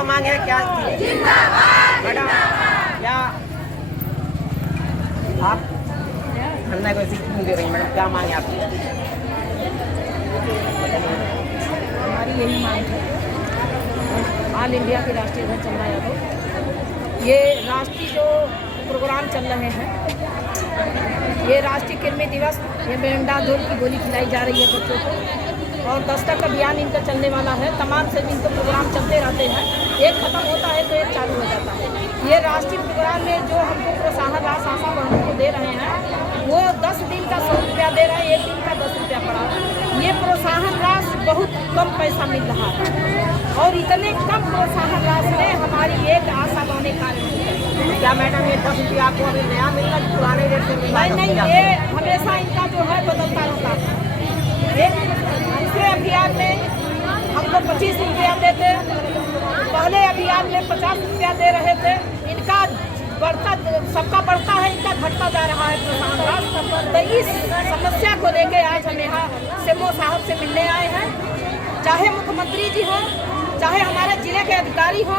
क्या मांग है, क्या मैडम क्या आप धरना को क्यों दे रही हैं मैडम, क्या मांग है आपकी? हमारी यही मांग है, ऑल इंडिया के राष्ट्रीय अध्यक्ष चंदा यादव, ये राष्ट्रीय जो प्रोग्राम चल रहे हैं, ये राष्ट्रीय कृमि दिवस, ये मेंढा धूल की गोली खिलाई जा रही है बच्चों को, और दस्तक अभियान इनका चलने वाला है। तमाम से इनके प्रोग्राम चलते रहते हैं, एक खत्म होता है तो एक चालू हो जाता है। ये राष्ट्रीय प्रोग्राम में जो हमको प्रोत्साहन राशि आशा बहनों को दे रहे हैं, वो 10 दिन का 100 रुपया दे रहे हैं, 1 दिन का 10 रुपया पड़ा। ये प्रोत्साहन राशि बहुत कम पैसा मिल रहा है, और इतने कम प्रोत्साहन राशि में हमारी एक आशा बहने कार्य। क्या मैडम ये 10 रुपया आपको अभी नया मिल रहा है, पुराने रेट से मिल रहा है? नहीं, ये हमेशा इनका जो है बदलता रहता है। एक दूसरे अभियान में हमको 25 रुपया देते, पहले अभियान में 50 रुपया दे रहे थे। इनका बढ़ता, सबका बढ़ता है, इनका घटता जा रहा है प्रोत्साहन राशि। तो इस समस्या को लेके आज हम यहाँ सीएमओ साहब से मिलने आए हैं। चाहे मुख्यमंत्री जी हो, चाहे हमारे जिले के अधिकारी हो,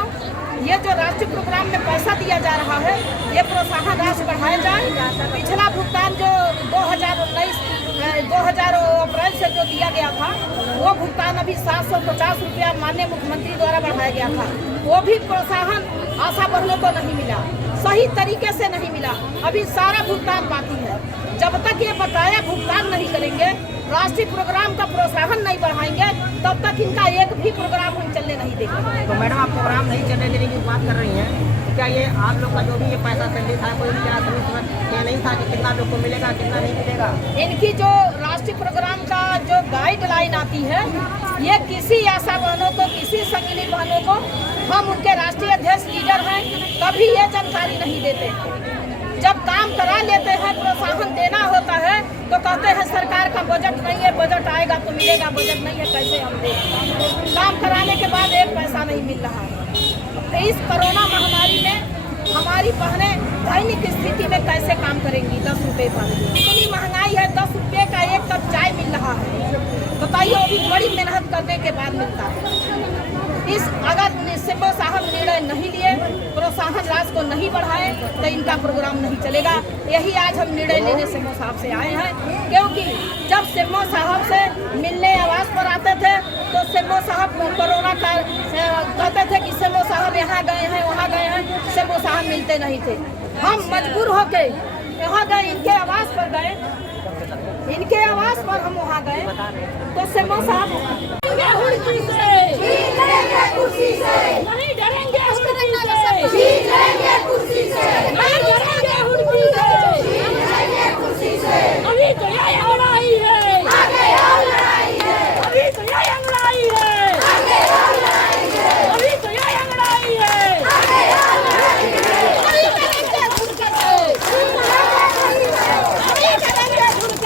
ये जो राष्ट्रीय प्रोग्राम में पैसा दिया जा रहा है, ये प्रोत्साहन राशि बढ़ाया जाए। पिछला भुगतान जो 2000 अप्रैल से जो दिया गया था, वो भुगतान अभी 750 रुपया माननीय मुख्यमंत्री द्वारा बढ़ाया गया था। वो भी प्रोत्साहन आशा बहनों को नहीं मिला, सही तरीके से नहीं मिला। अभी सारा भुगतान बाकी है। जब तक ये बकाया भुगतान नहीं करेंगे, राष्ट्रीय प्रोग्राम का प्रोत्साहन नहीं बढ़ाएंगे, तब तक इनका एक भी प्रोग्राम हम चलने नहीं देंगे। तो मैडम आप प्रोग्राम नहीं चलने देने की बात कर रही हैं, तो क्या ये आप लोग का जो भी ये पैसा सैलरी था, कोई भी ये नहीं था कि कितना लोग को मिलेगा, कितना नहीं मिलेगा? इनकी जो राष्ट्रीय प्रोग्राम का जो गाइडलाइन आती है, ये किसी आशा बहनों को, किसी संगिनी बहनों को, हम उनके राष्ट्रीय अध्यक्ष लीडर हैं, कभी ये जानकारी नहीं देते। जब काम करा लेते हैं, प्रोत्साहन देना होता है, तो कहते हैं सरकार का बजट नहीं है, बजट आएगा तो मिलेगा, बजट नहीं है कैसे हम दें। काम कराने के बाद एक पैसा नहीं मिल रहा है। इस कोरोना महामारी में हमारी बहनें दैनिक स्थिति में कैसे काम करेंगी? 10 रुपये पर इतनी महंगाई है, 10 रुपये का एक कप चाय मिल रहा है, बताइए, वो भी बड़ी मेहनत करने के बाद मिलता है। इस अगर सीएमओ साहब निर्णय नहीं लिए, प्रोत्साहन राशि को नहीं बढ़ाए, तो इनका प्रोग्राम नहीं चलेगा। यही आज हम निर्णय लेने सीएमओ साहब से आए हैं, क्योंकि जब सीएमओ साहब से मिलने आवास पर आते थे, तो सीएमओ साहब कोरोना का कहते थे कि सीएमओ साहब यहाँ गए हैं, वहाँ गए हैं, सीएमओ साहब मिलते नहीं थे। हम मजबूर होके यहाँ गए, इनके आवास पर गए, इनके आवास पर हम वहाँ गए, तो सीएमओ साहब कुर्सी से नहीं डरेंगे, जीत लेंगे कुर्सी से, नहीं डरेंगे कुर्सी से। अभी तो ये लड़ाई है, आगे और लड़ाई है। अभी तो ये लड़ाई है, आगे और लड़ाई है। अभी तो ये लड़ाई है, आगे और लड़ाई है। अभी करेंगे कुर्सी से, अभी करेंगे कुर्सी से।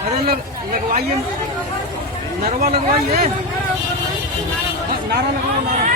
अरे लगवाइए, नरवा लगवाइए, नारा लगवाओ, नारा।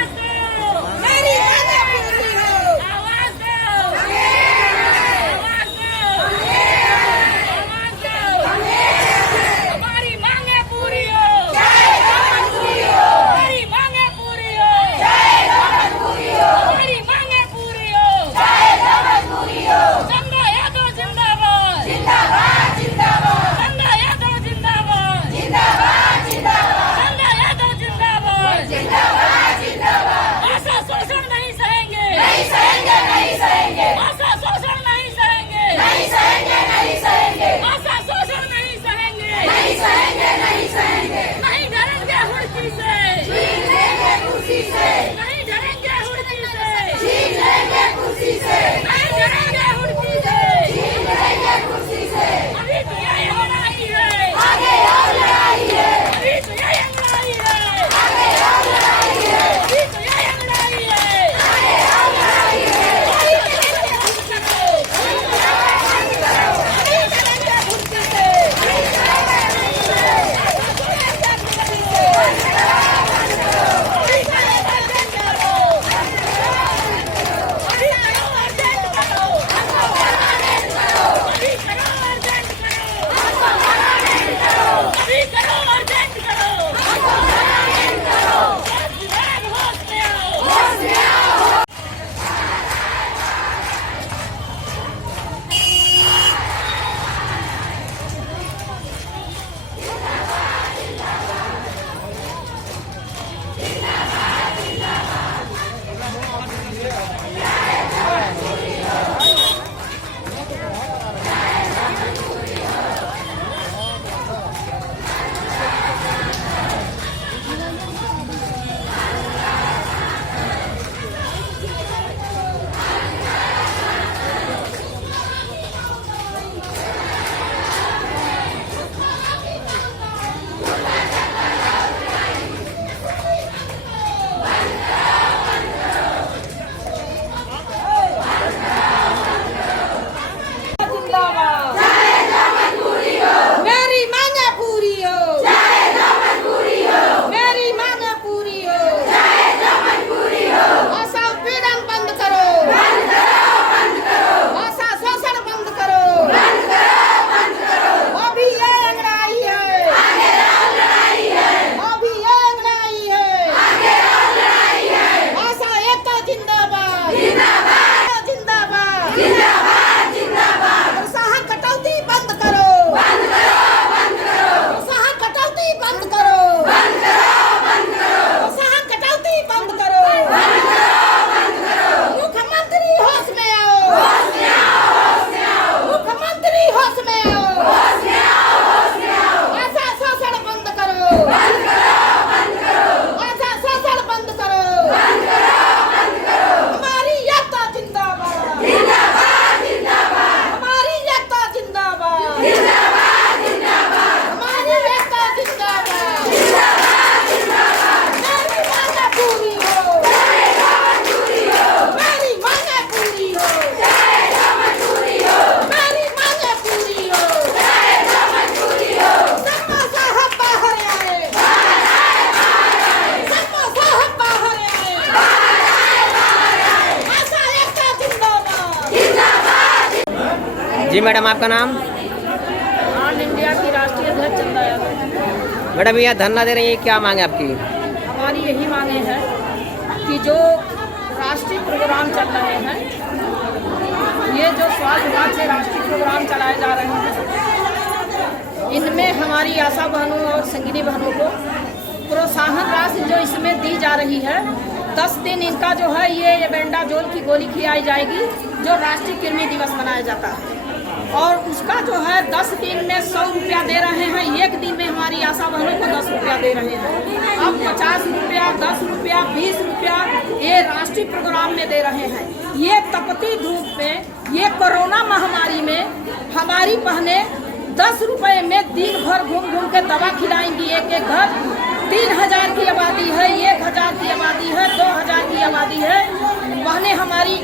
जी मैडम, आपका नाम? ऑल इंडिया की राष्ट्रीय अध्यक्ष चंदा यादव। मैडम, यहाँ धरना दे रही है, क्या मांग है आपकी? हमारी यही मांगे हैं कि जो राष्ट्रीय प्रोग्राम चल रहे हैं, ये जो स्वास्थ्य विभाग से राष्ट्रीय प्रोग्राम चलाए जा रहे हैं, इनमें हमारी आशा बहनों और संगिनी बहनों को प्रोत्साहन राशि जो इसमें दी जा रही है, 10 दिन इनका जो है ये एबेंडाजोल की गोली खिलाई जाएगी जो राष्ट्रीय कृमि दिवस मनाया जाता है, और उसका जो है 10 दिन में 100 रुपया दे रहे हैं। एक दिन में हमारी आशा बहनों को 10 रुपया दे रहे हैं। अब 50 रुपया, 10 रुपया, 20 रुपया ये राष्ट्रीय प्रोग्राम में दे रहे हैं। ये तपती धूप में, ये कोरोना महामारी में हमारी बहनें 10 रुपये में दिन भर घूम घूम के दवा खिलाएंगी। एक एक घर 3000 की आबादी है, 1000 की आबादी है, 2000 की आबादी है। बहनें हमारी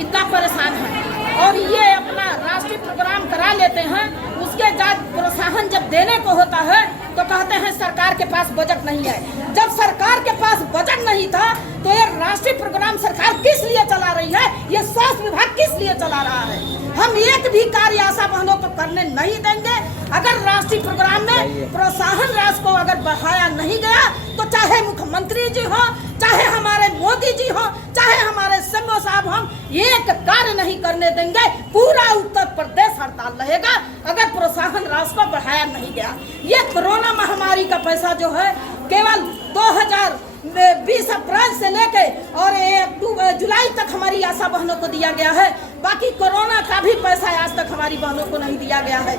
इतना परेशान हैं और ये अपना राष्ट्रीय प्रोग्राम करा लेते हैं। उसके बाद प्रोत्साहन जब देने को होता है तो कहते हैं सरकार के पास बजट नहीं है। जब सरकार के पास बजट नहीं था तो ये राष्ट्रीय प्रोग्राम सरकार किस लिए चला रही है? ये स्वास्थ्य विभाग किस लिए चला रहा है? हम एक भी कार्य आशा बहनों को करने नहीं देंगे अगर राष्ट्रीय प्रोग्राम में प्रोत्साहन राशि को अगर बढ़ाया नहीं गया तो चाहे मुख्यमंत्री जी हो, चाहे हमारे मोदी जी हो, चाहे हमारे शंभू साहब, हम एक कार्य नहीं करने देंगे। पूरा उत्तर प्रदेश हड़ताल रहेगा अगर प्रोत्साहन राशि को बढ़ाया नहीं गया। ये कोरोना महामारी का पैसा जो है केवल 2020 अप्रैल से लेके और 1 जुलाई तक हमारी आशा बहनों को दिया गया है। बाकी कोरोना का भी पैसा आज तक हमारी बहनों को नहीं दिया गया है।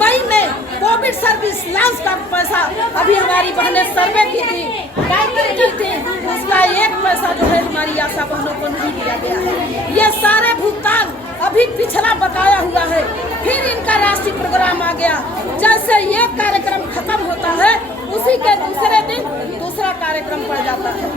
मई में कोविड सर्विस लांच का पैसा अभी हमारी बहनें सर्वे की थी, उसका 1 पैसा जो है हमारी आशा बहनों को नहीं दिया गया है। ये सारे भुगतान अभी पिछला बकाया हुआ है। फिर इनका राष्ट्रीय प्रोग्राम आ गया। जैसे ये कार्यक्रम खत्म होता है उसी के दूसरे दिन दूसरा कार्यक्रम पड़ जाता है।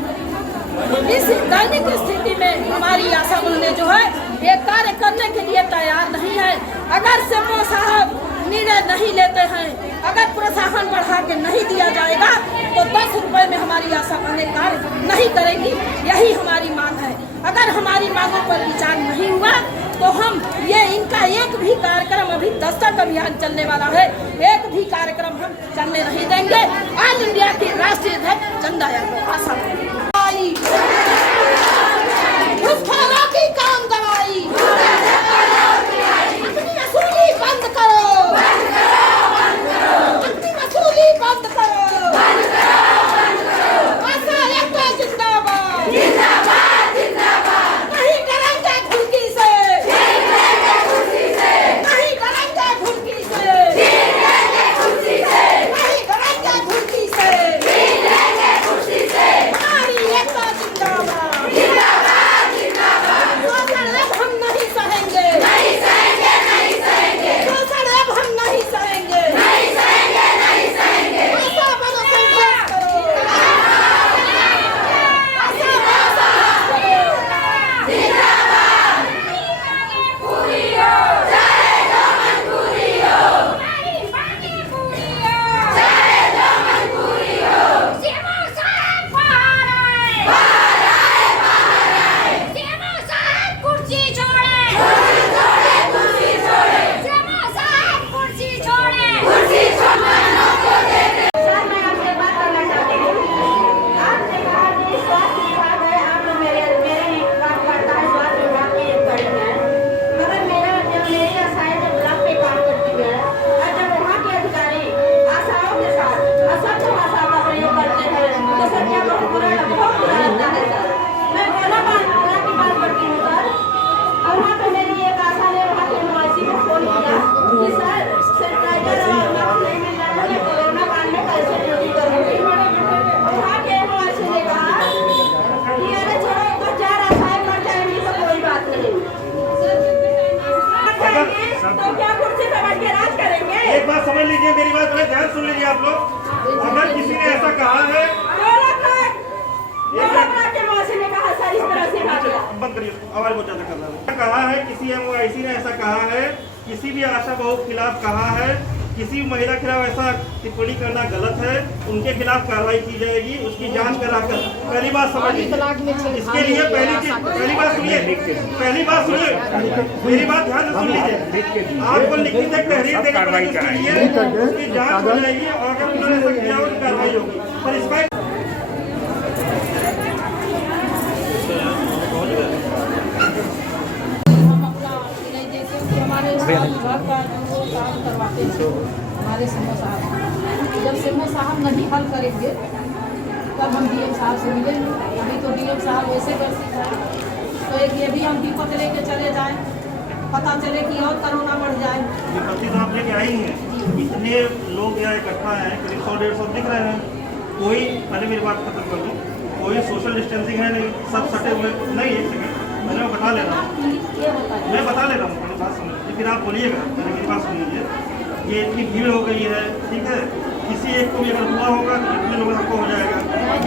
इस दैनिक स्थिति में हमारी आशा बहनें जो है ये कार्य करने के लिए तैयार नहीं है। अगर शंभू साहब निर्णय नहीं लेते हैं, अगर प्रोत्साहन बढ़ा के नहीं दिया जाएगा तो 10 रुपए में हमारी आशा बहनें कार्य नहीं करेंगी। यही हमारी मांग है। अगर हमारी मांगों पर विचार नहीं हुआ तो हम ये इनका एक भी कार्यक्रम, अभी दस्तक अभियान चलने वाला है, एक भी कार्यक्रम हम चलने नहीं देंगे। ऑल इंडिया की राष्ट्रीय अध्यक्ष चंदा यादव। आशा घुसखोरों की काम दवाई, अपनी वसूली बंद करो, अपनी वसूली बंद करो। आशा एकता जिंदाबाद, जिंदाबाद, जिंदाबाद। नहीं डरेंगे घुड़की से, नहीं डरेंगे घुड़की से, नहीं डरेंगे घुड़की से। हमारी एकता जिंदाबाद, जिंदाबाद, जिंदाबाद। शोषण अब हम नहीं सहेंगे, नहीं सहेंगे, नहीं सहेंगे। शोषण अब हम नहीं सहेंगे, नहीं सहेंगे, नहीं सहेंगे। आशा बनो संघर्ष करो, आशा बनो संघर्ष करो। जिंदाबाद, पूरी हो, चाहे जो मजबूरी हो, हमारी मांगे पूरी हो, चाहे जो मजबूरी हो। शंभू साहब बाहर आए, बाहर आए, बाहर आए। शंभू साहब कुर्सी छोड़े, कुर्सी छोड़े, कुर्सी छोड़े। शंभू साहब कुर्सी छोड़े, कुर्सी छोड़े। सर, मैं आपसे बात करना चाहती हूँ। आपने कहा कि स्वास्थ्य विभाग है, आप मेरे काम करता है स्वास्थ्य विभाग की एक कड़ी है, मगर मेरी आशाएं जब ब्लॉक पे काम करती है और जब वहाँ के अधिकारी आशाओं के साथ अस्वच्छ भाषा का प्रयोग करते हैं तो सर क्या बहुत बुरा लगता है। सर, मैं बोला की बात करती हूँ सर, और वहाँ पे मेरी एक आशा ने वहाँ के निवासी को फोन किया कि सर सैनिटाइजर और मास्क नहीं मिल रहा है, कोरोना काल में कैसे ड्यूटी करूँगी। वहाँ के निवासी ने कहा कि अरे छोड़ो, 2-4 आशाएं मर जाएंगी तो कोई बात नहीं, तो क्या कुर्सी पे बैठ के राज करेंगे। एक बात समझ लीजिए, मेरी बात बड़े ध्यान सुन लीजिए आप लोग। अगर किसी ने ऐसा कहा है, के निवासी ने कहा सर इस तरह से बात किया। बंद करिए, आवाज बहुत ज्यादा कर रहा है। कहा है किसी MOIC ने ऐसा कहा है, किसी भी आशा बहू के खिलाफ कहा है किसी भी महिला के खिलाफ ऐसा टिप्पणी करना गलत है, उनके खिलाफ कार्रवाई की जाएगी, उसकी जांच कराकर। पहली बात समझ लीजिए, इसके लिए पहली बात सुनिए, मेरी बात ध्यान से सुन लीजिए। आपको लिखित एक तहरीर देनी पड़ेगी, उसके लिए उसकी जांच हो जाएगी और अगर उन्होंने ऐसा किया हो तो कार्रवाई होगी। सर इसका विभाग का जो काम करवाते हैं हमारे सीएम साहब, जब सीएम साहब नहीं हल करेंगे तब हम डीएम साहब से मिलेंगे। अभी तो डीएम साहब वैसे व्यवस्थित है, तो एक ये भी हम विपत लेके चले जाएं, पता चले कि और कोरोना बढ़ जाए। विपत्ति तो आप लेके आई हैं, इतने लोग यहाँ इकट्ठा हैं, करीब 100-150 दिख रहे हैं। कोई, पहले मेरी बात खत्म कर दूँ, कोई सोशल डिस्टेंसिंग है नहीं, सब सटे हुए नहीं। एक सेकंड पहले मैं बता ले रहा हूँ, मैं बता ले रहा हूँ, मेरी बात सुनिए, फिर आप बोलिएगा। पहले मेरी बात सुन लीजिए, ये इतनी भीड़ हो गई है, ठीक है, किसी एक को भी अगर हुआ होगा तो कितने लोगों को हो जाएगा।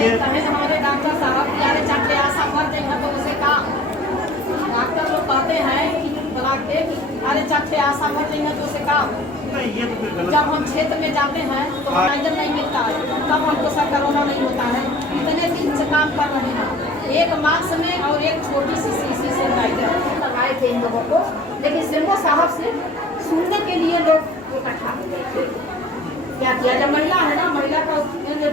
ये हमारे डॉक्टर साहब यारे चाहते आशा भर देंगे तो उसे का डॉक्टर लोग कहते हैं कि बता के अरे चाहते आशा भर देंगे तो उसे का नहीं, ये तो फिर गलत। जब हम क्षेत्र में जाते हैं तो ऑक्सीजन नहीं मिलता है, तब हमको सर कोरोना नहीं होता है। इतने दिन से काम कर रहे हैं, एक मास्क में और एक छोटी सी शीशी से करवाए थे इन लोगों को, लेकिन सीएम साहब से सुनने के लिए लोग इकट्ठा हो गए थे। क्या किया, जब महिला है ना, महिला का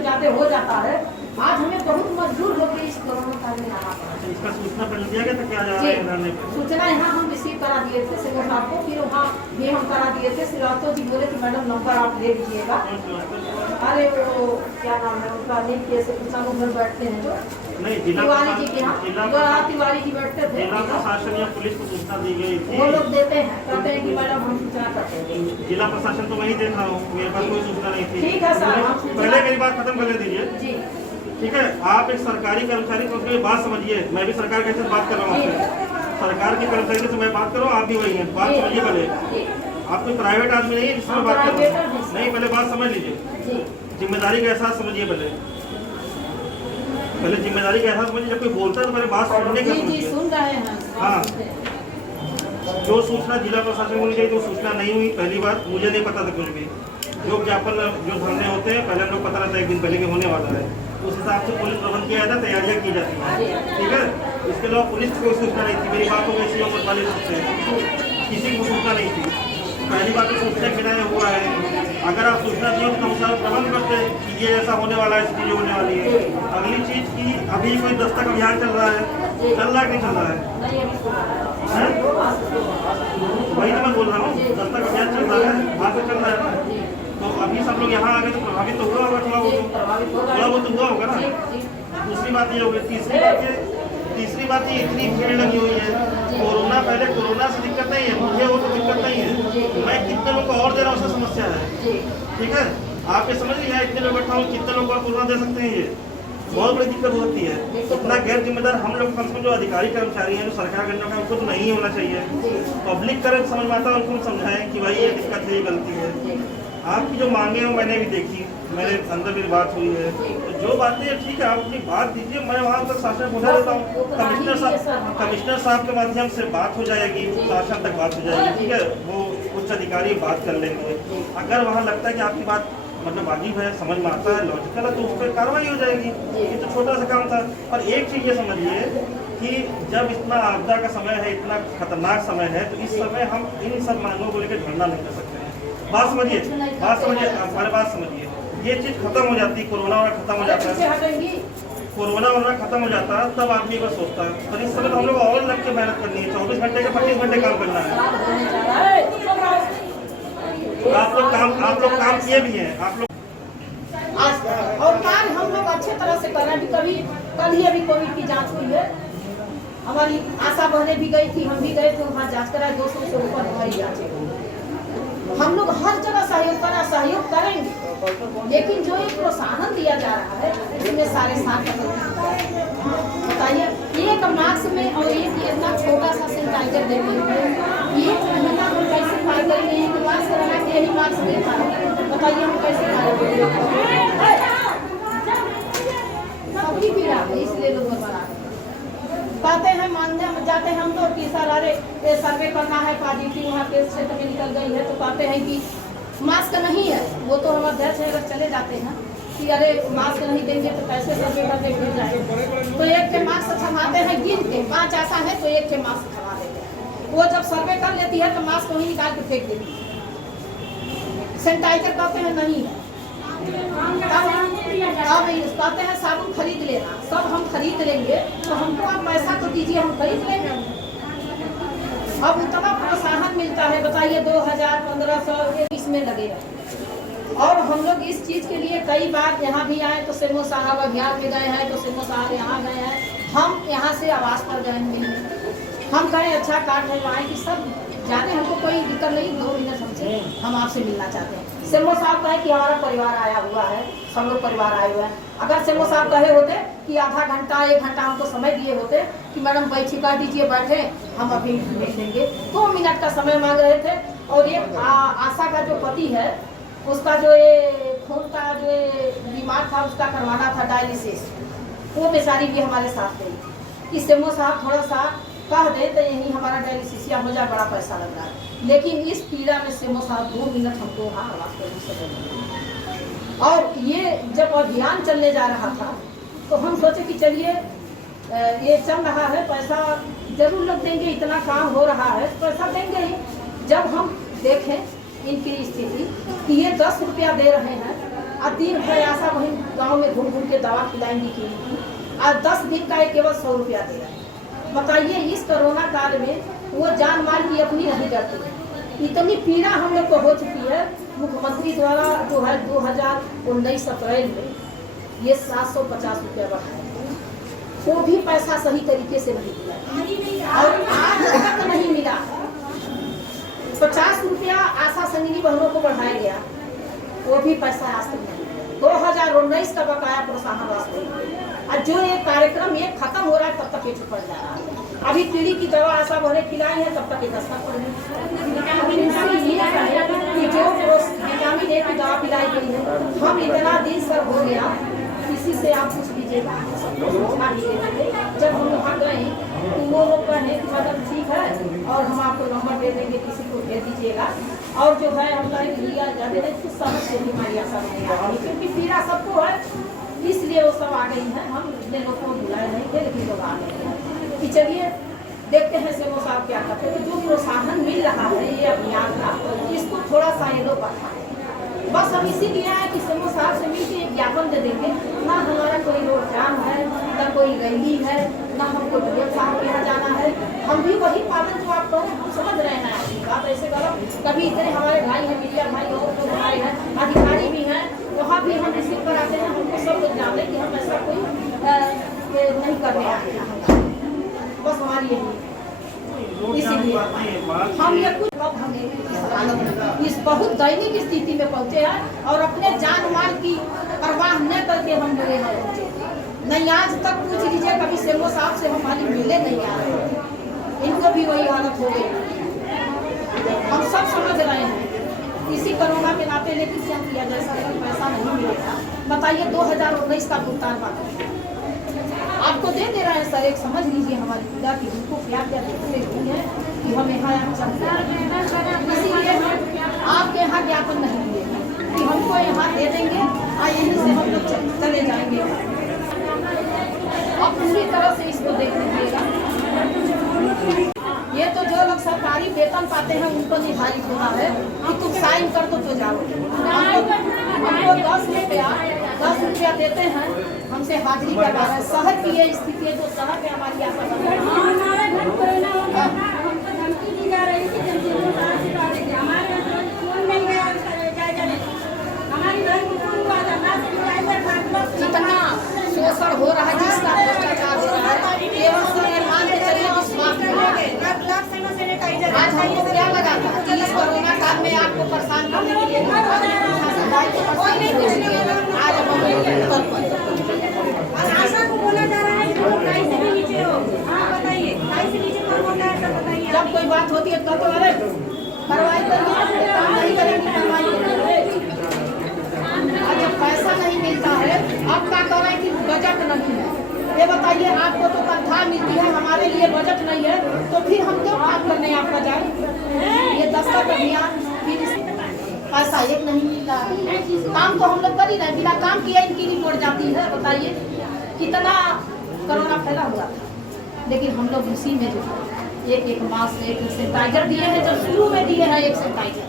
ज़्यादा हो जाता है। आज हमें बहुत मजबूर होकर इस कोरोना काल में आना पड़ा। इसका सूचना पहले दिया गया था, क्या जा रहा है इन्होंने? सूचना यहाँ हम रिसीव करा दिए थे सीएम साहब को, फिर वहाँ ये हम करा दिए थे। श्रीवास्तव जी बोले कि मैडम नंबर आप ले लीजिएगा। अरे वो क्या नाम है उनका, नहीं कैसे किसान घर बैठते हैं जो नहीं, जिला तिवारी जी के यहाँ तिवारी जी बैठते थे, जिला प्रशासन या पुलिस को सूचना दी गई थी। वो लोग देते हैं, कहते हैं कि मैडम हम सूचना करते हैं। जिला प्रशासन तो वही देख रहा हूँ, मेरे पास कोई सूचना नहीं थी। ठीक है सर, पहले मेरी बात खत्म कर दीजिए जी। ठीक है, आप एक सरकारी कर्मचारी को अपनी बात समझिए। मैं भी सरकार के साथ बात कर रहा हूँ आपसे, सरकार के कर्मचारी से मैं बात कर रहा हूँ, आप भी वही हैं, बात समझिए। पहले आप कोई प्राइवेट आदमी नहीं है जिसमें बात कर रहा हूँ, नहीं, पहले बात समझ लीजिए। जिम्मेदारी का एहसास समझिए, पहले जिम्मेदारी का एहसास समझिए। जब कोई बोलता है तो पहले बात सुनने का जी सुन रहे हैं। हाँ, जो सूचना जिला प्रशासन को मिल गई तो सूचना नहीं हुई। पहली बात, मुझे नहीं पता था कुछ भी। जो ज्ञापन जो धरने होते हैं पहले हम लोग पता रहता है एक दिन पहले कि होने वाला है, उस हिसाब से पुलिस प्रबंध किया जाता है, तैयारियां की जाती हैं, ठीक है। इसके अलावा पुलिस को कोई सूचना नहीं थी। मेरी बात हो गई सीओ कोतवाली से, किसी को सूचना नहीं थी। पहली बात तो सूचना बिना हुआ है। अगर आप सूचना दिए तो हम प्रबंध करते हैं कि ये ऐसा होने वाला है, इस चीज़ होने वाली है। अगली चीज़ की अभी कोई दस्तक अभियान चल रहा है कि नहीं चल रहा है? वही तो मैं बोल रहा हूँ, दस्तक अभियान चल रहा है, वहाँ से चल रहा है ना। तो अभी सब लोग यहाँ आ गए तो प्रभावित तो हुआ होगा, थोड़ा बहुत तो हुआ होगा ना। दूसरी बात ये होगी, तीसरी बात ये इतनी भीड़ लगी हुई है। कोरोना, पहले कोरोना से दिक्कत नहीं है, मुझे वो तो दिक्कत नहीं है, मैं कितने लोग को और दे रहा हूँ उससे समस्या है, ठीक है। आप ये समझ लीजिए, इतने लोग बैठा हूँ, कितने लोग और कोरोना दे सकते हैं, ये बहुत बड़ी दिक्कत हो सकती है। इतना गैर जिम्मेदार हम लोग कम से कम जो अधिकारी कर्मचारी हैं, जो सरकार के अंदर उनको तो नहीं होना चाहिए। पब्लिक करें समझ में आता है, उनको समझाएं कि भाई ये दिक्कत है, ये गलती है। आपकी जो मांगे हैं मैंने भी देखी, मेरे अंदर मेरी बात हुई है, तो जो बातें हैं ठीक है, आप अपनी बात दीजिए, मैं वहाँ तक शासन पहुँचा देता हूँ। कमिश्नर साहब के माध्यम से बात हो जाएगी, शासन तक बात हो जाएगी, ठीक है। वो उच्च अधिकारी बात कर लेंगे। अगर वहाँ लगता है कि आपकी बात मतलब वाजिब है, समझ में आता है, लॉजिकल है, तो उस पर कार्रवाई हो जाएगी। ये तो छोटा सा काम था। और एक चीज़ ये समझिए कि जब इतना आपदा का समय है, इतना खतरनाक समय है, तो इस समय हम इन सब मांगों को लेकर धरना नहीं कर सकते हैं। बात समझिए, हमारे बात समझिए। ये चीज़ खत्म हो जाती, कोरोना वाला खत्म हो जाता है, कोरोना वाला खत्म हो जाता है, तब आदमी बस सोचता है। पर इस समय तो हम लोग और लग के मेहनत करनी है, 24 घंटे के 25 घंटे काम करना है। आप लोग काम किए भी हैं, आप लोग और कार्य हम लोग अच्छे तरह से कर रहे हैं। कभी कल ही अभी कोविड की जांच हुई है, हमारी आशा बहनें भी गई थी, हम भी गए थे वहाँ जांच कराए, 200 से ऊपर हमारी जाँचें। हम लोग हर जगह सहयोग करेंगे, लेकिन जो एक प्रोत्साहन दिया जा रहा है उसमें सारे साथ बताइए। एक मास्क में और एक इतना छोटा सा सैनिटाइजर देते हुए एक महीना हम कैसे पाई करेंगे? एक मास्क लगा के यही मास्क दे पा रहे हैं, बताइए हम कैसे सबकी पीड़ा है, इसलिए लोग बता कहते हैं, मानने जाते हैं हम तो कि सर अरे ये सर्वे करना है, पॉजिटिव वहाँ के क्षेत्र में निकल गई है, तो कहते हैं कि मास्क नहीं है, वो तो हम अध्यक्ष है, अगर चले जाते हैं कि अरे मास्क नहीं देंगे तो कैसे सर्वे करके गिर जाएंगे, तो एक के मास्क थमाते हैं गिन के, 5 ऐसा है तो एक के मास्क थमा देते हैं। वो जब सर्वे कर लेती है तो मास्क वहीं निकाल के फेंक देती है। सैनिटाइजर कहते हैं नहीं है, अब कहते हैं साबुन खरीद लेना, सब हम खरीद लेंगे तो हमको आप पैसा तो दीजिए, हम खरीद लेंगे। अब उतना प्रोत्साहन मिलता है, बताइए 2000 1500 इसमें लगेगा। और हम लोग इस चीज़ के लिए कई बार यहाँ भी आए तो सेमो साहब अभियान में गए हैं, तो सेमो साहब यहाँ गए हैं, हम यहाँ से आवास पर गए हैं, हम कहें अच्छा कार्ड है आए कि सब जाने, हमको कोई दिक्कत नहीं, 2 मिनट हमसे हम आपसे मिलना चाहते हैं। सेमो साहब कहे कि हमारा परिवार आया हुआ है, सब लोग परिवार आए हुए हैं। अगर सेमो साहब कहे होते कि आधा घंटा 1 घंटा हमको समय दिए होते कि मैडम बैठी कह दीजिए बैठे, हम अभी देख लेंगे, 2 मिनट का समय मांग रहे थे। और एक आशा का जो पति है, उसका जो ये खून का जो बीमार था, उसका करवाना था डायलिसिस, वो बेचारी भी हमारे साथ गई कि सेमो साहब थोड़ा सा कह दे तो यही हमारा डायलिसिस या हो जाए, बड़ा पैसा लग रहा है। लेकिन इस पीड़ा में सेमो साहब 2 मिनट हमको वहाँ आवाज करने से बोले। और ये जब अभियान चलने जा रहा था तो हम सोचे कि चलिए ये चल रहा है, पैसा जरूर लोग देंगे, इतना काम हो रहा है पैसा देंगे ही। जब हम देखें इनकी स्थिति कि ये 10 रुपया दे रहे हैं और दिन भर आशा वहीं गाँव में घूम घूम के दवा खिलाएंगी की, और 10 दिन का ये केवल 100 रुपया दे रहे हैं। बताइए इस कोरोना काल में वो जान माल की अपनी नहीं डरती। इतनी पीड़ा हम लोग को हो चुकी है। मुख्यमंत्री द्वारा जो है 2019 अप्रैल में ये 750 रुपया बढ़ाया, वो भी पैसा सही तरीके से नहीं दिया और आज तक नहीं मिला। 50 रुपया आशा संगिनी बहनों को बढ़ाया गया, वो भी पैसा आज तक नहीं। 2019 का बकाया प्रोत्साहन राशि, और जो ये कार्यक्रम ये खत्म हो रहा है तब तक ये छुपट जा रहा है। अभी पीढ़ी की दवा आशा बहने खिलाई है, तब तक ये दस्ता पड़ गई। कि जो विटामिन ए की दवा पिलाई गई है, हम इतना दिन सर हो गया, किसी से आप पूछ लीजिएगा, जब हम वहाँ गए तो वो लोग कहे कि मैडम ठीक है और हम आपको नंबर दे देंगे, किसी को भेज दीजिएगा। और जो है हम कहें लिया जाते हैं कुछ समझ से भी हमारी आशा नहीं आ रही, क्योंकि पीड़ा सबको है, इसलिए वो सब आ गई हैं। हम इतने लोगों को बुलाए नहीं थे, लेकिन लोग आ गए हैं कि चलिए देखते हैं सेमो साहब क्या करते हैं। जो प्रोत्साहन मिल रहा है ये अभियान का, इसको थोड़ा सा ये लोग बढ़ाएं। बस हम इसीलिए आए कि सेमो साहब से मिलकर एक ज्ञापन दे देंगे, ना हमारा कोई रोड जाम है, ना कोई रैली है, ना हमको डीएम साहब के यहाँ जाना है। हम भी वही पालन जो आप करें, हम समझ रहे हैं आपकी बात, ऐसे करो कभी इतने हमारे भाई हैं, मीडिया भाई और जो भाई हैं, अधिकारी भी हैं, वहाँ भी हम रिसीव कराते हैं। हमको सब लोग जानते हैं कि हम ऐसा कोई नहीं करने आते हैं, बस हमारी यही। इसीलिए हम ये कुछ इस बहुत दैनिक स्थिति में पहुँचे हैं और अपने जान माल की परवाह न करके हम लोग यहाँ पहुँचे। नहीं आज तक पूछ लीजिए, कभी सेमो साहब से हमारी मिले नहीं आ रहे हैं, इनको भी वही हालत हो गई। हम सब समझ रहे हैं इसी कोरोना के नाते, लेकिन क्या किया जाए, पैसा नहीं मिलेगा। बताइए 2019 का भुगतान बाकी आपको दे रहा है सर, एक समझ लीजिए हमारी पीड़ा की, उनको क्या क्या देखते हुए हैं कि हम यहाँ चलते हैं। इसीलिए हम आपके यहाँ ज्ञापन नहीं दिए कि हमको यहाँ दे देंगे और यहीं से हम लोग चले जाएंगे। अब पूरी तरह से इसको देख लीजिएगा। ये तो जो लोग सरकारी वेतन पाते हैं उनको निर्धारित होना है कि तुम साइन कर तो जाओ। हमको 10 रुपया देते हैं, हमसे हाजिरी करवा रहे हैं। शहर की ये स्थिति है, जो शहर में हमारी आशा हमारे घर कोरोना हो गया था, हमको धमकी दी जा रही थी, हमारे फोन मिल गया, हमारी घर को फोन हुआ था, इतना शोषण हो रहा है, जिसका भ्रष्टाचार हो रहा है, केवल मान के चलिए कि स्वास्थ्य आज हमको क्या लगा था कि इस कोरोना काल में आपको परेशान करने के लिए आज आशा को बोला जा रहा है कि कहीं से भी नीचे हो। हाँ बताइए, कहीं से नीचे कौन होता है, सब बताइए। जब कोई बात होती है तो अरे कार्रवाई करिए, काम नहीं करेंगे कार्रवाई करेंगे। और जब पैसा नहीं मिलता है, अब क्या कर रहे हैं कि बजट नहीं है। ये बताइए, आपको तो तनख्वाह मिलती है, हमारे लिए बजट नहीं है, तो फिर हम क्यों काम करने आपका जाए। ये दस्तक अभियान फिर पैसा एक नहीं मिल रहा है। काम तो हम लोग कर ही रहे, बिना काम किए इनकी रिपोर्ट जाती है। बताइए कितना कोरोना फैला हुआ था, लेकिन हम लोग उसी में जो एक मास्क, एक सैनिटाइजर दिए हैं, जो शुरू में दिए हैं एक सैनिटाइजर,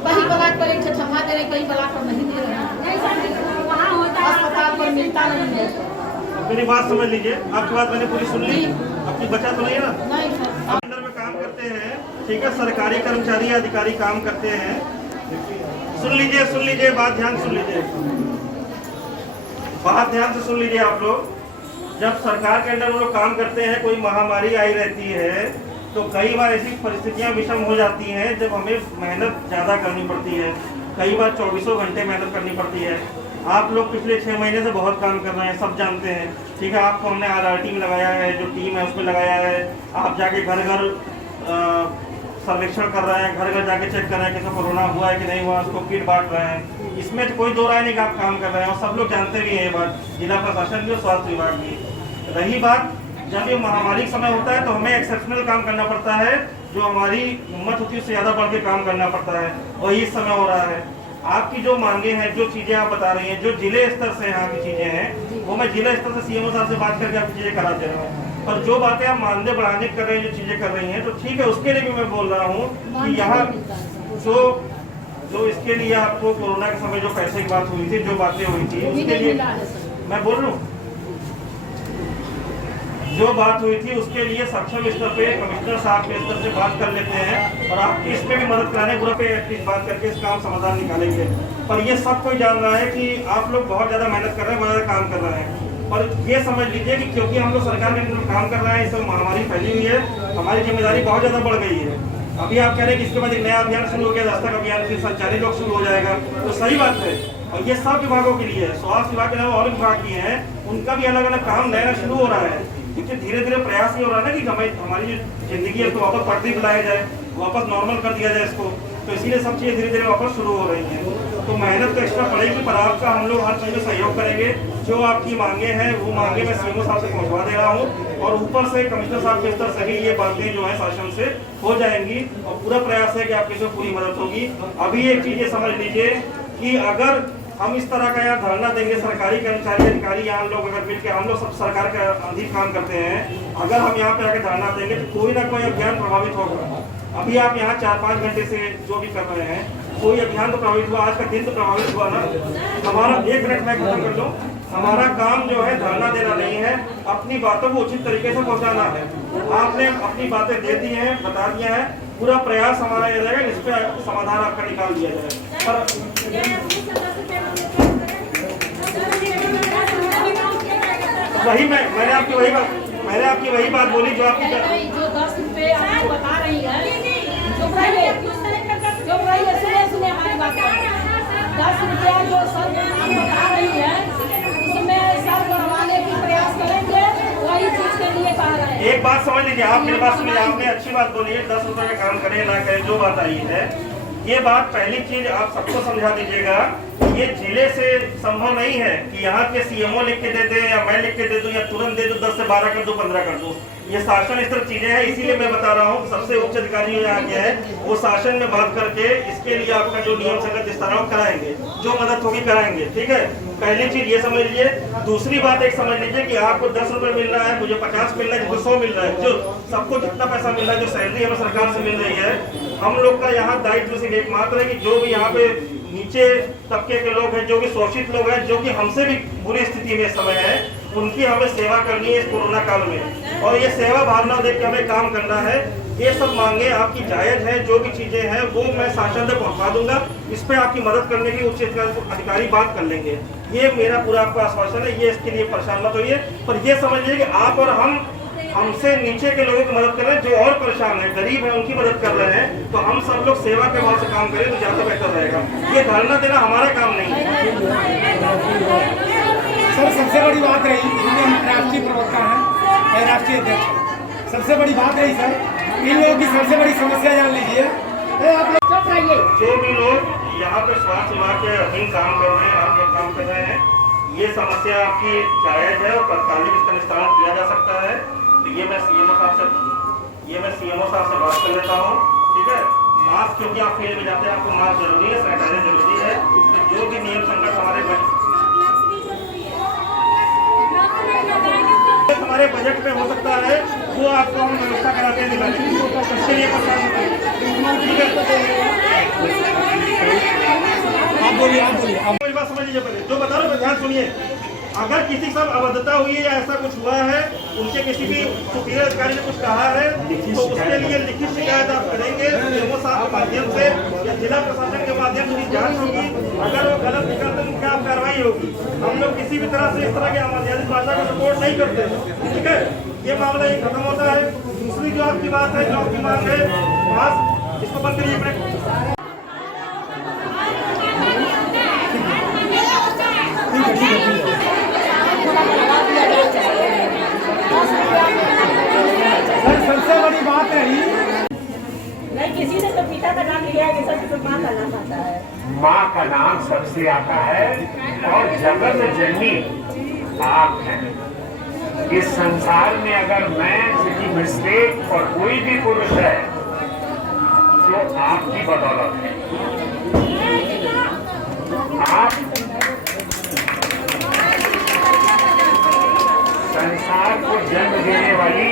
कहीं ब्लॉक पर एक छठा दे रहे, कहीं ब्लॉक पर नहीं दे रहे हैं, अस्पताल पर मिलता नहीं है। मेरी बात समझ लीजिए, आपकी बात मैंने पूरी सुन ली, आपकी बचा तो नहीं है ना? नहीं सर, आप अंदर में काम करते हैं, ठीक है, सरकारी कर्मचारी अधिकारी काम करते हैं। सुन लीजिए, बात ध्यान सुन लीजिए, बात ध्यान से सुन लीजिए आप लोग। जब सरकार के अंदर वो लोग काम करते हैं, कोई महामारी आई रहती है, तो कई बार ऐसी परिस्थितियां विषम हो जाती हैं जब हमें मेहनत ज़्यादा करनी पड़ती है। कई बार 24 घंटे मेहनत करनी पड़ती है। आप लोग पिछले 6 महीने से बहुत काम कर रहे हैं, सब जानते हैं, ठीक है। आपको हमने RRT में लगाया है, जो टीम है उसमें लगाया है। आप जाके घर घर सर्वेक्षण कर रहे हैं, घर घर जाके चेक कर रहे हैं किसी कोरोना हुआ है कि नहीं हुआ, उसको किट बांट रहे हैं। इसमें तो कोई दो राय नहीं कि आप काम कर रहे हैं, और सब लोग जानते भी हैं ये बात, जिला प्रशासन भी और स्वास्थ्य विभाग भी। रही बात, जब ये महामारी का समय होता है तो हमें एक्सेप्शनल काम करना पड़ता है, जो हमारी हिम्मत होती है उससे ज़्यादा बढ़ के काम करना पड़ता है, और इस समय हो रहा है। आपकी जो मांगे हैं, जो चीज़ें आप बता रही हैं, जो जिले स्तर से यहाँ की चीज़ें हैं, वो मैं जिला स्तर से CMO साहब से बात करके आपकी चीज़ें करा दे रहा हूँ। पर जो बातें आप मानदेय बढ़ाने कर रहे हैं, जो चीज़ें कर रही हैं, तो ठीक है, उसके लिए भी मैं बोल रहा हूँ कि यहाँ जो इसके लिए आपको कोरोना के समय जो पैसे की बात हुई थी, जो बातें हुई थी, उसके लिए मैं बोल रहा हूँ, जो बात हुई थी उसके लिए सक्षम स्तर पे कमिश्नर साहब के स्तर से बात कर लेते हैं, और आपकी इसमें भी मदद कराने पूरा पे एटलीस्ट बात करके इसका हम समाधान निकालेंगे। पर ये सब कोई जान रहा है कि आप लोग बहुत ज़्यादा मेहनत कर रहे हैं, बहुत ज़्यादा काम कर रहे हैं। पर ये समझ लीजिए कि क्योंकि हम लोग सरकार के अंदर काम कर रहे हैं, इस समय महामारी फैली हुई है, हमारी जिम्मेदारी बहुत ज़्यादा बढ़ गई है। अभी आप कह रहे हैं कि इसके बाद एक नया अभियान शुरू हो गया, दस्तक अभियान, फिर संचारी लोग शुरू हो जाएगा, तो सही बात है। और ये सब विभागों के लिए है, स्वास्थ्य विभाग के अलावा और विभाग किए हैं, उनका भी अलग अलग काम नया शुरू हो रहा है। क्योंकि धीरे धीरे प्रयास ये हो रहा है ना कि हमारी जो जिंदगी है उसको वापस पटरी पे लाया जाए, वापस नॉर्मल कर दिया जाए इसको, तो इसीलिए सब चीज़ें धीरे धीरे वापस शुरू हो रही हैं। तो मेहनत तो एक्स्ट्रा पड़ेगी, पर आपका हम लोग हर चीज़ में सहयोग करेंगे। जो आपकी मांगे हैं वो मांगे मैं CMO साहब से पहुंचवा दे रहा हूँ, और ऊपर से कमिश्नर साहब के स्तर से भी ये बातें जो है शासन से हो जाएंगी, और पूरा प्रयास है कि आपकी इसमें पूरी मदद होगी। अभी एक चीज़ ये समझ लीजिए कि अगर हम इस तरह का यहाँ धरना देंगे, सरकारी कर्मचारी अधिकारी यहाँ लोग अगर मिलकर, हम लोग सब सरकार के अंदर काम करते हैं, अगर हम यहाँ पे आके धरना देंगे तो कोई ना कोई अभियान प्रभावित होगा। अभी आप यहाँ 4-5 घंटे से जो भी कर रहे हैं, कोई अभियान तो प्रभावित हुआ, आज का दिन तो प्रभावित हुआ ना। हमारा 1 मिनट में खत्म कर लो, हमारा काम जो है धरना देना नहीं है, अपनी बातों को उचित तरीके से पहुँचाना है। आपने अपनी बातें दे दी हैं, बता दिया है, पूरा प्रयास हमारा ये रहेगा इस पर समाधान आपका निकाल दिया जाए। पर वही मैंने आपकी वही बात बोली जो आपकी जो 10 रुपए आपको बता रही है, चुप रहिए, सुने हमारी बात। 10 रुपया जो सर आप बता रही है, उसमें सर करवाने की प्रयास करेंगे, वही चीज के लिए कह रहे हैं। एक बात समझ लीजिए, आप मेरी बात सुनिए, आपने अच्छी बात बोली है, 10 रुपए का काम करें ना करें, जो बात आई है, ये बात पहली चीज आप सबको समझा दीजिएगा। ये जिले से संभव नहीं है कि यहाँ के CMO लिख के दे दे, या मैं लिख के दे दूं, या तुरंत दे दूं, 10 से 12 कर दूं, 15 कर दूं। ये शासन स्तर चीजें हैं, इसीलिए मैं बता रहा हूँ सबसे उच्च अधिकारी यहाँ के हैं, वो शासन में बात करके इसके लिए आपका जो नियम संगत विस्तार कराएंगे, जो मदद होगी कराएंगे, ठीक है। पहली चीज ये समझ लीजिए। दूसरी बात एक समझ लीजिए कि आपको 10 रुपए मिल रहा है, मुझे 50 मिल रहा है, जिसको 100 मिल रहा है, जो सबको जितना पैसा मिल रहा है, जो सैलरी हमें सरकार से मिल रही है, हम लोग का यहाँ दायित्व सिर्फ एकमात्र है कि जो भी यहाँ पे नीचे तबके के लोग हैं, जो भी शोषित लोग हैं, जो कि हमसे भी बुरी स्थिति में इस समय है, उनकी हमें सेवा करनी है इस कोरोना काल में, और ये सेवा भावना देख के हमें काम करना है। ये सब मांगे आपकी जायज है, जो भी चीजें हैं वो मैं शासन तक पहुंचा दूंगा, इस पे आपकी मदद करने की उच्च अधिकारी बात कर लेंगे। ये मेरा पूरा आपको आश्वासन है, ये इसके लिए परेशान मत होइए। पर ये समझ लीजिए कि आप और हम हमसे नीचे के लोगों की मदद कर रहे हैं, जो और परेशान है, गरीब है, उनकी मदद कर रहे हैं, तो हम सब लोग सेवा के भाव से काम करें तो ज्यादा बेहतर रहेगा। ये धरना देना हमारा काम नहीं है। सर सबसे बड़ी बात रही, क्योंकि हम राष्ट्रीय प्रवक्ता हैं, राष्ट्रीय अध्यक्ष, सबसे बड़ी बात रही सर, इन लोगों की सबसे बड़ी समस्या जान लीजिए। आप लोग चुप रहिए। जो भी लोग यहाँ पे स्वास्थ्य विभाग के अधीन काम कर रहे हैं, आप लोग काम कर रहे हैं, ये समस्या आपकी जायज है और तत्कालिक इसका निस्तारण किया जा सकता है। तो ये मैं CMO साहब से बात कर लेता हूँ, ठीक है। मास्क क्योंकि आप फील्ड में जाते हैं आपको मास्क जरूरी है, सैनिटाइजर जरूरी है। जो भी नियम संगत हमारे बजट में हो सकता है वो आपको हम व्यवस्था कराते हैं दिलाने की, इसके लिए आप बोलिए आप कोई बात समझ लीजिए। पहले जो बता रहा हूँ ध्यान सुनिए। अगर किसी के साथ अभद्रता हुई है या ऐसा कुछ हुआ है, उनके किसी भी सुपीरियर अधिकारी ने कुछ कहा है, तो उसके लिए लिखित शिकायत आप करेंगे सीएमओ साहब के माध्यम से या जिला प्रशासन के माध्यम से जांच होगी। अगर वो गलत निकलते तो क्या कार्रवाई होगी। हम लोग किसी भी तरह से इस तरह के अमर्यादित भाषा को सपोर्ट नहीं करते, ठीक है। ये मामला ये खत्म होता है। दूसरी जो आपकी बात है, जो आपकी मांग है, पास इसको बंद करिए अपने। सबसे बड़ी बात है नहीं, किसी ने तो पिता का नाम लिया है, किसी को माँ का नाम आता है। माँ का नाम सबसे आता है और जगत जननी आप है। इस संसार में अगर मैं किसी मिस्टेक और कोई भी पुरुष है तो आपकी बदौलत है। आप संसार को जन्म देने वाली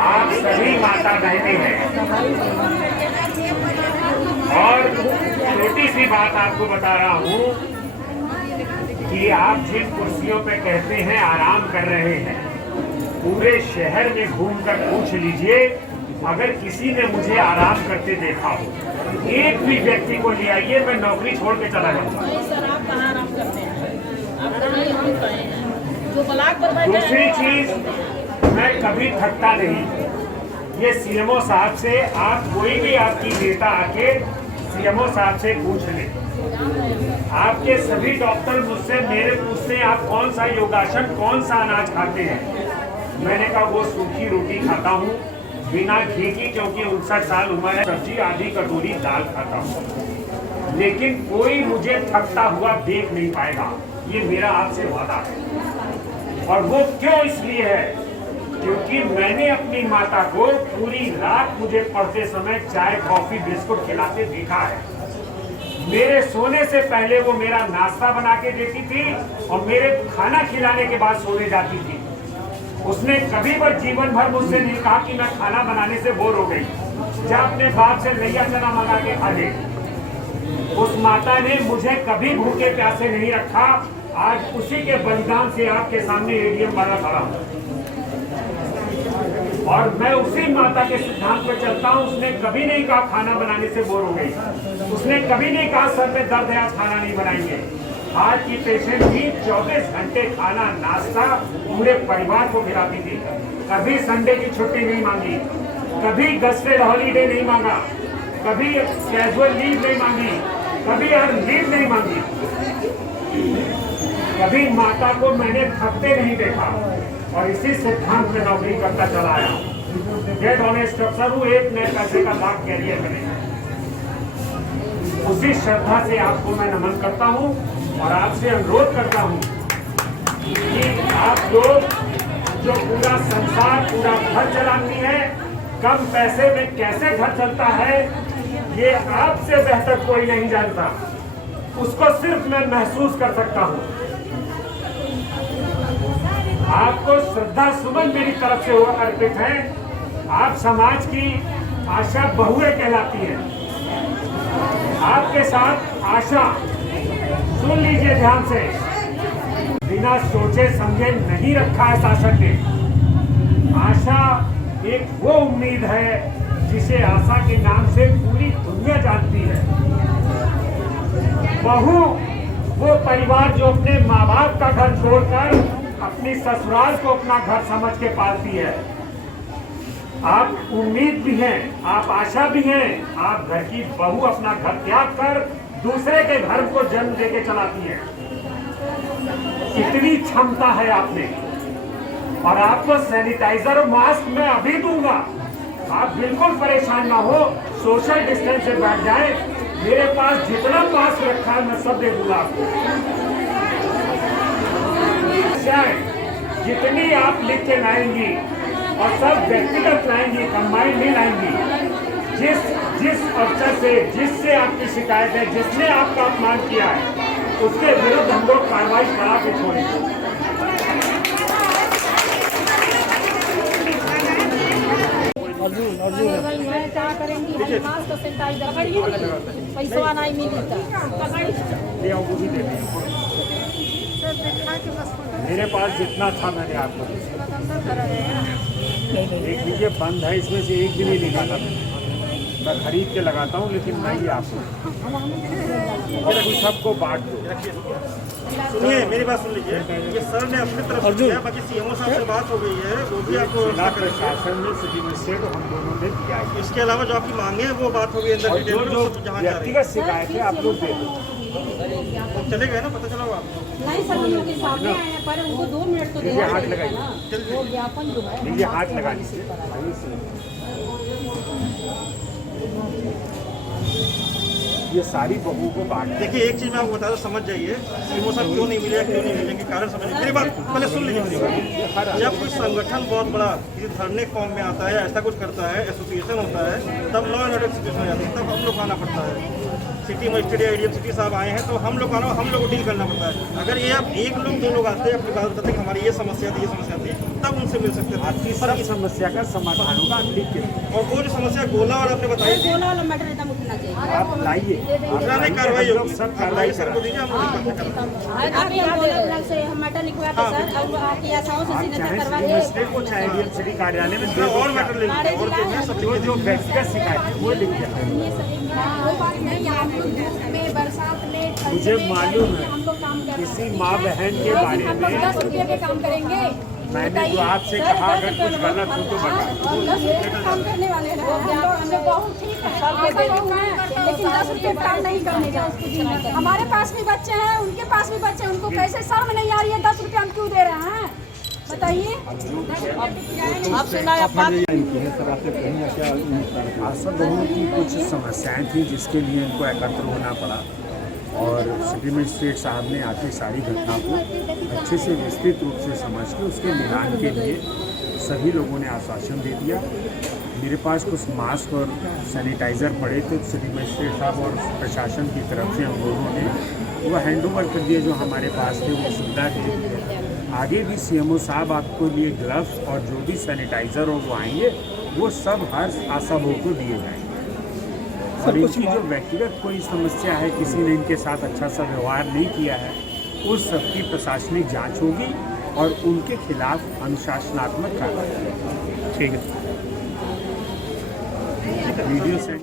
आप सभी माता बहनें हैं। और छोटी सी बात आपको बता रहा हूँ कि आप जिन कुर्सियों पे कहते हैं आराम कर रहे हैं, पूरे शहर में घूमकर पूछ लीजिए, अगर किसी ने मुझे आराम करते देखा हो, एक भी व्यक्ति को ले आइए, मैं नौकरी छोड़ के चला जाऊंगा। सर आप कहाँ आराम करते हैं? आप कहाँ हम गए हैं? जो ब्लॉक पर बैठे दूसरी चीज, मैं कभी थकता नहीं। ये सीएमओ साहब से आप कोई भी आपकी नेता आके सीएमओ साहब से पूछ ले। आपके सभी डॉक्टर मुझसे मेरे पूछते हैं आप कौन सा योगासन, कौन सा अनाज खाते हैं। मैंने कहा वो सूखी रोटी खाता हूँ बिना घी की, क्योंकि 59 साल उम्र है, सब्जी आधी कटोरी दाल खाता हूँ। लेकिन कोई मुझे थकता हुआ देख नहीं पाएगा, ये मेरा आपसे वादा है। और वो क्यों? इसलिए है क्योंकि मैंने अपनी माता को पूरी रात मुझे पढ़ते समय चाय कॉफी बिस्कुट खिलाते देखा है। मेरे सोने से पहले वो मेरा नाश्ता बना के देती थी और मेरे खाना खिलाने के बाद सोने जाती थी। उसने कभी पर जीवन भर मुझसे नहीं कहा कि मैं खाना बनाने से बोर हो गई, जा अपने बाप से लैया चना मंगा के खा ले। उस माता ने मुझे कभी भूखे प्यासे नहीं रखा। आज उसी के बलिदान से आपके सामने एडीएम बना खड़ा हूं और मैं उसी माता के सिद्धांत पर चलता हूं। उसने कभी नहीं कहा खाना बनाने से बोर हो गई, उसने कभी नहीं कहा सर पे दर्द है आज खाना नहीं बनाएंगे। आज की पेशेंट भी 24 घंटे खाना नाश्ता पूरे परिवार को खिलाती थी। कभी संडे की छुट्टी नहीं मांगी, कभी गस्टेड हॉलीडे नहीं मांगा, कभी कैजुअल लीव नहीं मांगी, कभी हर लीव नहीं मांगी। कभी माता को मैंने थकते नहीं देखा और इसी सिद्धांत में नौकरी करता चला आया। डेट ऑनेस्ट अफसर हूँ, एक नए पैसे का लाभ कैरियर मैंने। उसी श्रद्धा से आपको मैं नमन करता हूँ और आपसे अनुरोध करता हूँ कि आप लोग जो पूरा संसार पूरा घर चलाती है, कम पैसे में कैसे घर चलता है ये आपसे बेहतर कोई नहीं जानता। उसको सिर्फ मैं महसूस कर सकता हूँ। आपको श्रद्धा सुमन मेरी तरफ से अर्पित है। आप समाज की आशा बहुएं कहलाती हैं। आपके साथ आशा, सुन लीजिए ध्यान से, बिना सोचे समझे नहीं रखा है शासन ने। आशा एक वो उम्मीद है जिसे आशा के नाम से पूरी दुनिया जानती है। बहू वो परिवार जो अपने माँ बाप का घर छोड़कर अपनी ससुराल को अपना घर समझ के पालती है। आप उम्मीद भी हैं, आप आशा भी हैं। आप घर की बहू अपना घर त्याग कर दूसरे के घर को जन्म देके चलाती है। इतनी क्षमता है आप में। और आपको सैनिटाइजर और मास्क मैं अभी दूंगा, आप बिल्कुल परेशान ना हो। सोशल डिस्टेंस से बैठ जाए। मेरे पास जितना मास्क रखा है मैं सब दे दूंगा आपको। जितनी आप लिख के लाएंगी और सब व्यक्तिगत लाएंगी, कंबाइन नहीं लाएंगी, जिस अफसर से जिससे आपकी शिकायत है, जिसने आपका अपमान किया है, उसके विरुद्ध हम लोग कार्रवाई करा के छोड़ेंगे। क्या करेंगी, मास्क सैनिटाइजर पैसा नहीं मिलता। ये वो भी दे दें। मेरे पास जितना था मैंने आपको देख लीजिए, बंद है, इसमें से एक भी नहीं निकाला। मैं खरीद के लगाता हूँ, लेकिन मैं ये आपको सबको बांट दो। सुनिए मेरी बात सुन लीजिए, ये सर ने अपनी तरफ से किया, बाकी सीएमओ साहब से बात हो गई है, वो भी आपको जिला प्रशासन में सिटी मजिस्ट्रेट हम दोनों ने दिया है। इसके अलावा जो आपकी मांगे हैं वो बात होगी अंदर और डिटेल में, जो वो सब जहाँ जा रही है व्यक्तिगत शिकायत है आप लोग दे दो। तो चले गए ना, पता चला होगा आपको। नहीं सर, हम लोग के सामने आए हैं, पर उनको 2 मिनट तो देना हाथ पड़ेगा लगाइए। ना। वो ज्ञापन जो है लीजिए, हाथ लगा लीजिए। ये सारी बहुओं को बांट दें। देखिए एक चीज मैं आपको बता दूं, समझ जाइए सीएमओ साहब क्यों नहीं मिले, क्यों नहीं मिलेंगे, कारण समझ मेरी बात पहले सुन लीजिए मेरी बात। जब कोई संगठन बहुत बड़ा किसी धरने फॉर्म में आता है, ऐसा कुछ करता है, एसोसिएशन होता है, तब लॉ एंड ऑर्डर सिचुएशन हो जाती है, तब हम लोग आना पड़ता है। सिटी मजिस्ट्रेट या एडीएम सिटी साहब आए हैं तो हम लोग आना, हम लोग को डील करना पड़ता है। अगर ये आप एक लोग 2 लोग आते हैं, अपनी बात बताते कि हमारी ये समस्या थी, ये समस्या थी, तब उनसे मिल सकते थे। आपकी सारी समस्या का समाधान होगा, ठीक है। और वो जो समस्या गोला और आपने बताई थी, गोला वाला मैटर एकदम उठना चाहिए। आप लाइए, नहीं कार्रवाई होगी, सब कार्रवाई कार्रवाई सर को दीजिए, हम लोग बात करेंगे। अभी हम गोला ब्लॉक से हम मैटर लिखवाते सर, और आपकी आशाओं से सिग्नेचर चाहे करवा सिटी के मजिस्ट्रेट को, चाहे एडीएम सिटी कार्यालय में इसमें और मैटर ले लीजिए, और जो है सब जो व्यक्तिगत शिकायत है वो लिख दिया। बरसात में मुझे मालूम है हम लोग काम कर किसी माँ बहन के बारे हम लोग 10 में रुपये के काम करेंगे। मैंने जो आपसे कहा, अगर कुछ गलत हो तो बताओ। और 10 रुपये का काम करने वाले हैं हम लोग, बहुत ठीक है, सबके लोग हैं, लेकिन 10 रुपये का काम नहीं करने का। हमारे पास भी बच्चे हैं, उनके पास भी बच्चे हैं, उनको कैसे शर्म नहीं आ रही है 10 रुपये हम क्यों दे रहे हैं, बताइए। आप सुनाए आप बात। आशा बहुओं की कुछ समस्याएं थी जिसके लिए इनको एकत्र होना पड़ा, और सिटी मजिस्ट्रेट साहब ने आके सारी घटना को अच्छे से विस्तृत रूप से समझ के उसके निदान के लिए सभी लोगों ने आश्वासन दे दिया। मेरे पास कुछ मास्क और सैनिटाइज़र पड़े थे, सिटी मजिस्ट्रेट साहब और प्रशासन की तरफ से हम लोगों ने वो हैंड ओवर कर दिए, जो हमारे पास थे वो सुविधा दे दी। आगे भी सीएमओ साहब आपको लिए ग्लव्स और जो भी सैनिटाइज़र हो वो आएंगे, वो सब हर आशा बहू को दिए जाएंगे। और इनकी जो व्यक्तिगत कोई समस्या है, किसी ने इनके साथ अच्छा सा व्यवहार नहीं किया है, उस सब की प्रशासनिक जांच होगी और उनके खिलाफ अनुशासनात्मक कार्रवाई। ठीक है, वीडियो सेंड